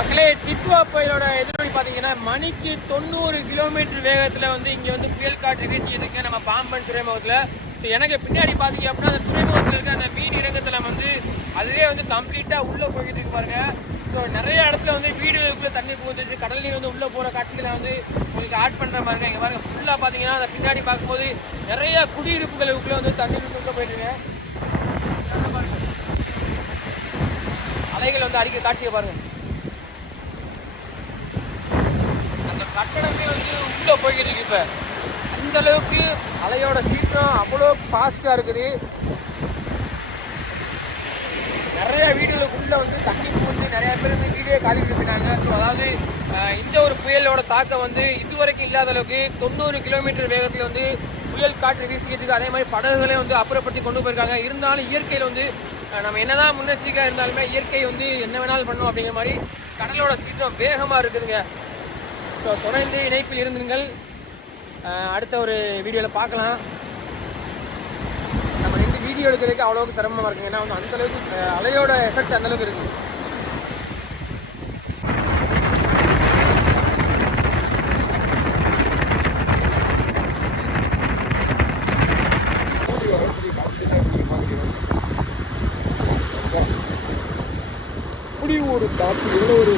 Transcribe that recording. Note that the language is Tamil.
மக்களே டிட்வா புயலோட எதிரொலி பார்த்தீங்கன்னா மணிக்கு தொண்ணூறு கிலோமீட்டர் வேகத்தில் வந்து இங்கே வந்து புயல் காற்று வீசிக்கிட்டு இருக்கு. நம்ம பாம்பன் துறைமுகத்தில். ஸோ எனக்கு பின்னாடி பார்த்தீங்க அப்படின்னா அந்த துறைமுகத்தில் இருக்க அந்த வீடு இறங்கத்தில் வந்து அதுவே வந்து கம்ப்ளீட்டாக உள்ளே போய்கிட்டு இருக்கு பாருங்க. ஸோ நிறைய இடத்துல வந்து வீடுகளுக்குள்ளே தண்ணி போகுது கடல் நீர் வந்து உள்ளே போகிற காட்சிகளை வந்து உங்களுக்கு ஆட் பண்ணுற மாதிரி இங்கே பாருங்க ஃபுல்லாக பார்த்தீங்கன்னா அந்த பின்னாடி பார்க்கும்போது நிறைய குடியிருப்புகளுக்குள்ளே வந்து தண்ணி உள்ளே போயிட்டுருங்க அலைகள் வந்து அடிக்க காட்சியை பாருங்கள் அந்த கட்டடமே வந்து உள்ளே போய்கிட்டு இருக்கு இப்போ. அந்த அளவுக்கு அலையோட சீற்றம் அவ்வளோ ஃபாஸ்ட்டாக இருக்குது. நிறைய வீடுகளுக்குள்ளே வந்து தண்ணி புகுந்து நிறைய பேர் வந்து வீடியோ காலி எடுத்துட்டாங்க ஸோ அதாவது இந்த ஒரு புயலோட தாக்கம் வந்து இதுவரைக்கும் இல்லாத அளவுக்கு தொண்ணூறு கிலோமீட்டர் வேகத்தில் வந்து புயல் காற்று வீசிக்கிறதுக்கு அதே மாதிரி படகுகளை வந்து அப்புறப்படுத்தி கொண்டு போயிருக்காங்க. இருந்தாலும் இயற்கையில் வந்து நம்ம என்னதான் முன்னெச்சரிக்கையாக இருந்தாலுமே இயற்கை வந்து என்ன வேணாலும் பண்ணும் அப்படிங்கிற மாதிரி கடலோட சீற்றம் வேகமாக இருக்குதுங்க. ஸோ தொடர்ந்து இணைப்பில் இருந்துங்கள் அடுத்த ஒரு வீடியோவில் பார்க்கலாம். நம்ம ரெண்டு வீடியோ எடுக்கிறதுக்கு அவ்வளோக்கு சிரமமாக இருக்குங்க. ஏன்னா வந்து அந்த அளவுக்கு அலையோட எஃபெக்ட் அந்த அளவுக்கு இருக்குது இப்படி ஒரு காற்று எவ்வளோ ஒரு